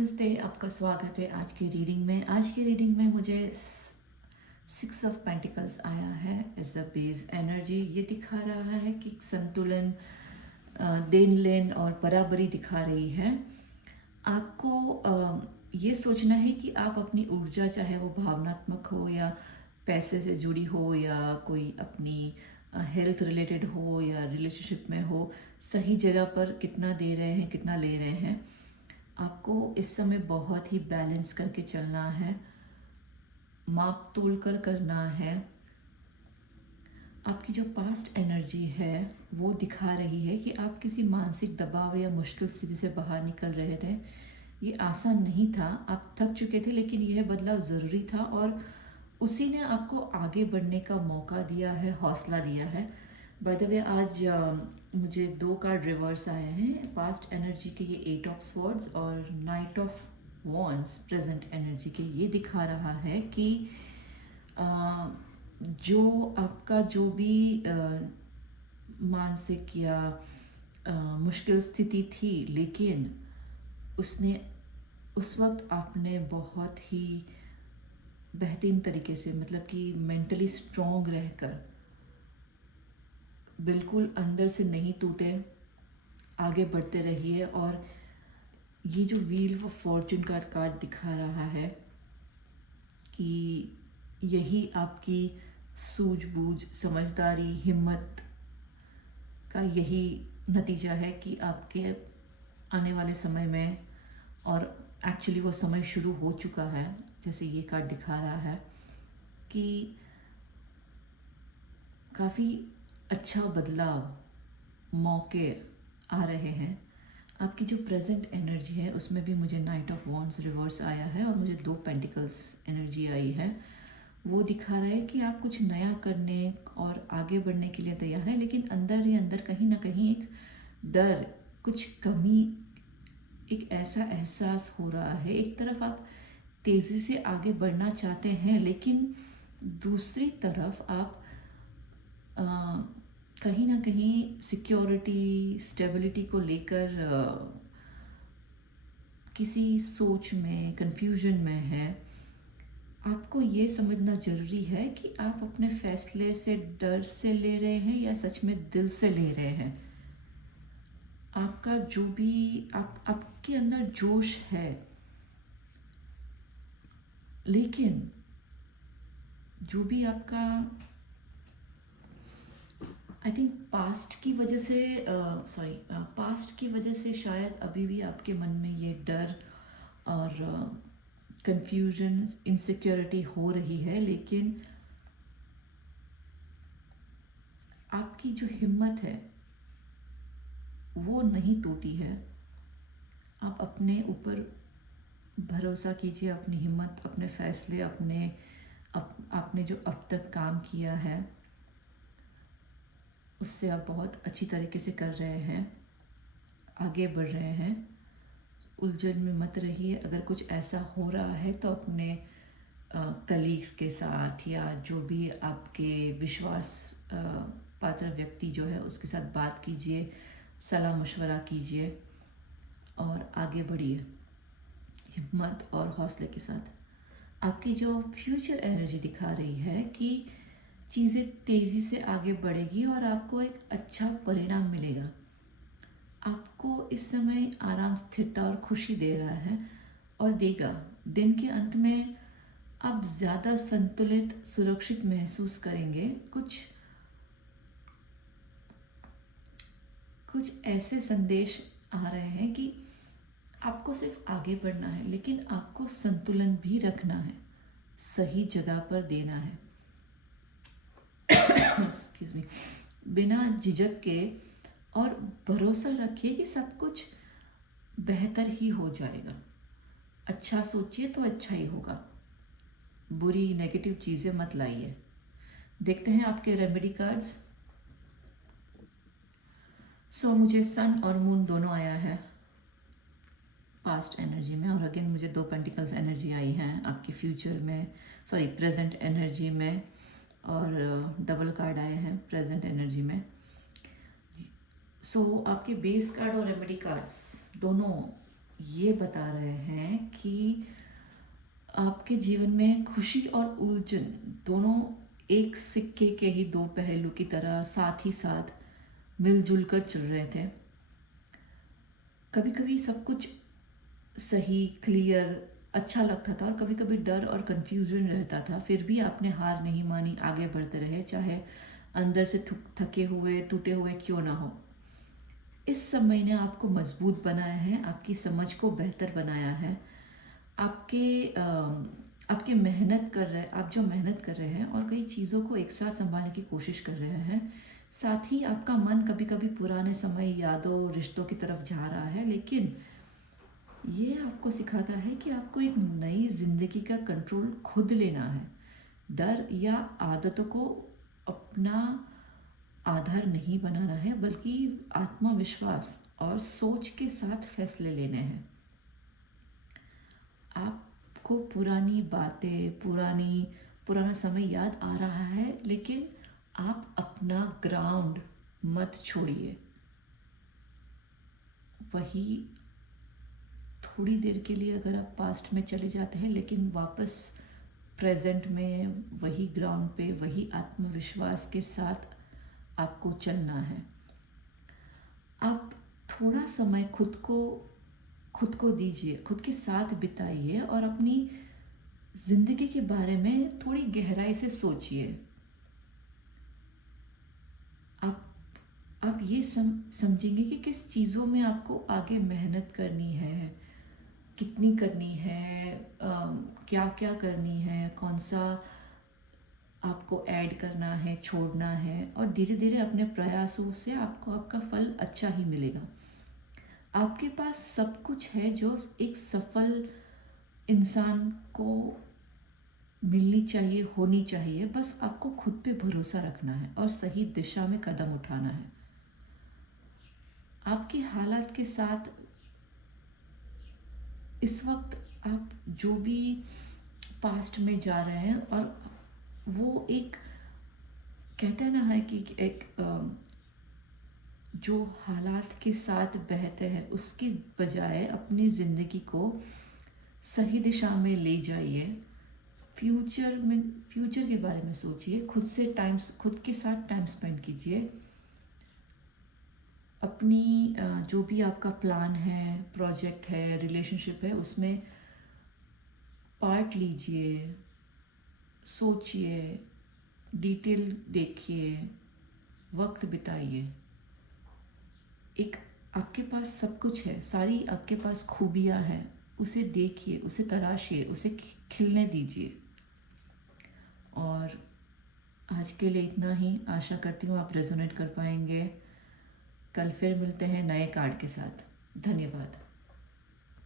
नमस्ते, आपका स्वागत है आज की रीडिंग में। आज की रीडिंग में मुझे सिक्स ऑफ पेंटिकल्स आया है एज अ बेस एनर्जी। ये दिखा रहा है कि संतुलन, देन लेन और बराबरी दिखा रही है। आपको ये सोचना है कि आप अपनी ऊर्जा, चाहे वो भावनात्मक हो या पैसे से जुड़ी हो या कोई अपनी हेल्थ रिलेटेड हो या रिलेशनशिप में हो, सही जगह पर कितना दे रहे हैं, कितना ले रहे हैं। आपको इस समय बहुत ही बैलेंस करके चलना है, माप तोल कर करना है। आपकी जो पास्ट एनर्जी है वो दिखा रही है कि आप किसी मानसिक दबाव या मुश्किल स्थिति से बाहर निकल रहे थे। ये आसान नहीं था, आप थक चुके थे, लेकिन यह बदलाव ज़रूरी था और उसी ने आपको आगे बढ़ने का मौका दिया है, हौसला दिया है। बाय द वे, आज मुझे दो कार्ड रिवर्स आए हैं पास्ट एनर्जी के, ये एट ऑफ स्वॉर्ड्स और night of wands present energy के। ये दिखा रहा है कि जो आपका जो भी मानसिक या मुश्किल स्थिति थी, लेकिन उसने उस वक्त आपने बहुत ही बेहतरीन तरीके से, मतलब कि मेंटली स्ट्रॉन्ग रहकर, बिल्कुल अंदर से नहीं टूटे, आगे बढ़ते रहिए। और ये जो व्हील ऑफ फॉर्चून का कार्ड दिखा रहा है कि यही आपकी सूझबूझ, समझदारी, हिम्मत का यही नतीजा है कि आपके आने वाले समय में, और एक्चुअली वो समय शुरू हो चुका है, जैसे ये कार्ड दिखा रहा है कि काफ़ी अच्छा बदलाव, मौके आ रहे हैं। आपकी जो प्रेजेंट एनर्जी है उसमें भी मुझे नाइट ऑफ वॉन्ड्स रिवर्स आया है और मुझे दो पेंटिकल्स एनर्जी आई है। वो दिखा रहा है कि आप कुछ नया करने और आगे बढ़ने के लिए तैयार हैं, लेकिन अंदर ही अंदर कहीं ना कहीं एक डर, कुछ कमी, एक ऐसा एहसास हो रहा है। एक तरफ आप तेज़ी से आगे बढ़ना चाहते हैं, लेकिन दूसरी तरफ आप अ, कहीं ना कहीं सिक्योरिटी, स्टेबिलिटी को लेकर किसी सोच में, कंफ्यूजन में है। आपको ये समझना ज़रूरी है कि आप अपने फैसले से डर से ले रहे हैं या सच में दिल से ले रहे हैं। आपका जो भी आपके अंदर जोश है, लेकिन जो भी आपका, आई थिंक पास्ट की वजह से, पास्ट की वजह से शायद अभी भी आपके मन में ये डर और कंफ्यूजन, इनसिक्योरिटी हो रही है। लेकिन आपकी जो हिम्मत है वो नहीं टूटी है। आप अपने ऊपर भरोसा कीजिए, अपनी हिम्मत, अपने फैसले, आपने जो अब तक काम किया है उससे आप बहुत अच्छी तरीके से कर रहे हैं, आगे बढ़ रहे हैं। उलझन में मत रहिए। अगर कुछ ऐसा हो रहा है तो अपने कलीग्स के साथ या जो भी आपके विश्वास पात्र व्यक्ति जो है उसके साथ बात कीजिए, सलाह मशवरा कीजिए और आगे बढ़िए हिम्मत और हौसले के साथ। आपकी जो फ्यूचर एनर्जी दिखा रही है कि चीज़ें तेज़ी से आगे बढ़ेगी और आपको एक अच्छा परिणाम मिलेगा। आपको इस समय आराम, स्थिरता और खुशी दे रहा है और देगा। दिन के अंत में आप ज़्यादा संतुलित, सुरक्षित महसूस करेंगे। कुछ ऐसे संदेश आ रहे हैं कि आपको सिर्फ आगे बढ़ना है, लेकिन आपको संतुलन भी रखना है, सही जगह पर देना है। Excuse me. बिना झिझक के, और भरोसा रखिए कि सब कुछ बेहतर ही हो जाएगा। अच्छा सोचिए तो अच्छा ही होगा। बुरी, नेगेटिव चीज़ें मत लाइए। देखते हैं आपके रेमेडी कार्ड्स। मुझे सन और मून दोनों आया है पास्ट एनर्जी में, और अगेन मुझे दो पेंटिकल्स एनर्जी आई हैं आपकी फ्यूचर में, प्रेजेंट एनर्जी में, और डबल कार्ड आए हैं प्रेजेंट एनर्जी में। आपके बेस कार्ड और रेमेडी कार्ड्स दोनों ये बता रहे हैं कि आपके जीवन में खुशी और उलझन दोनों एक सिक्के के ही दो पहलू की तरह साथ ही साथ मिलजुल कर चल रहे थे। कभी कभी सब कुछ सही, क्लियर, अच्छा लगता था और कभी कभी डर और कंफ्यूजन रहता था। फिर भी आपने हार नहीं मानी, आगे बढ़ते रहे, चाहे अंदर से थके हुए, टूटे हुए क्यों ना हो। इस समय ने आपको मजबूत बनाया है, आपकी समझ को बेहतर बनाया है। आपके आपके मेहनत कर रहे आप जो मेहनत कर रहे हैं और कई चीज़ों को एक साथ संभालने की कोशिश कर रहे हैं। साथ ही आपका मन कभी कभी पुराने समय, यादों, रिश्तों की तरफ जा रहा है, लेकिन ये आपको सिखाता है कि आपको एक नई ज़िंदगी का कंट्रोल खुद लेना है। डर या आदतों को अपना आधार नहीं बनाना है, बल्कि आत्मविश्वास और सोच के साथ फैसले लेने हैं। आपको पुरानी बातें, पुराना समय याद आ रहा है, लेकिन आप अपना ग्राउंड मत छोड़िए। वही थोड़ी देर के लिए अगर आप पास्ट में चले जाते हैं, लेकिन वापस प्रेजेंट में वही ग्राउंड पे, वही आत्मविश्वास के साथ आपको चलना है। आप थोड़ा समय खुद को दीजिए, खुद के साथ बिताइए और अपनी ज़िंदगी के बारे में थोड़ी गहराई से सोचिए। आप आप ये समझेंगे कि किस चीज़ों में आपको आगे मेहनत करनी है, कितनी करनी है, क्या क्या करनी है, कौन सा आपको ऐड करना है, छोड़ना है, और धीरे धीरे अपने प्रयासों से आपको आपका फल अच्छा ही मिलेगा। आपके पास सब कुछ है जो एक सफल इंसान को मिलनी चाहिए, होनी चाहिए। बस आपको खुद पे भरोसा रखना है और सही दिशा में कदम उठाना है। आपके हालात के साथ इस वक्त आप जो भी पास्ट में जा रहे हैं, और वो एक कहते हैं ना है कि एक जो हालात के साथ बहते हैं उसकी बजाय अपनी ज़िंदगी को सही दिशा में ले जाइए। फ्यूचर के बारे में सोचिए, खुद के साथ टाइम स्पेंड कीजिए। अपनी जो भी आपका प्लान है, प्रोजेक्ट है, रिलेशनशिप है, उसमें पार्ट लीजिए, सोचिए, डिटेल देखिए, वक्त बिताइए। एक आपके पास सब कुछ है, सारी आपके पास खूबियाँ हैं, उसे देखिए, उसे तराशिए, उसे खिलने दीजिए। और आज के लिए इतना ही। आशा करती हूँ आप रेजोनेट कर पाएंगे। कल फिर मिलते हैं नए कार्ड के साथ। धन्यवाद।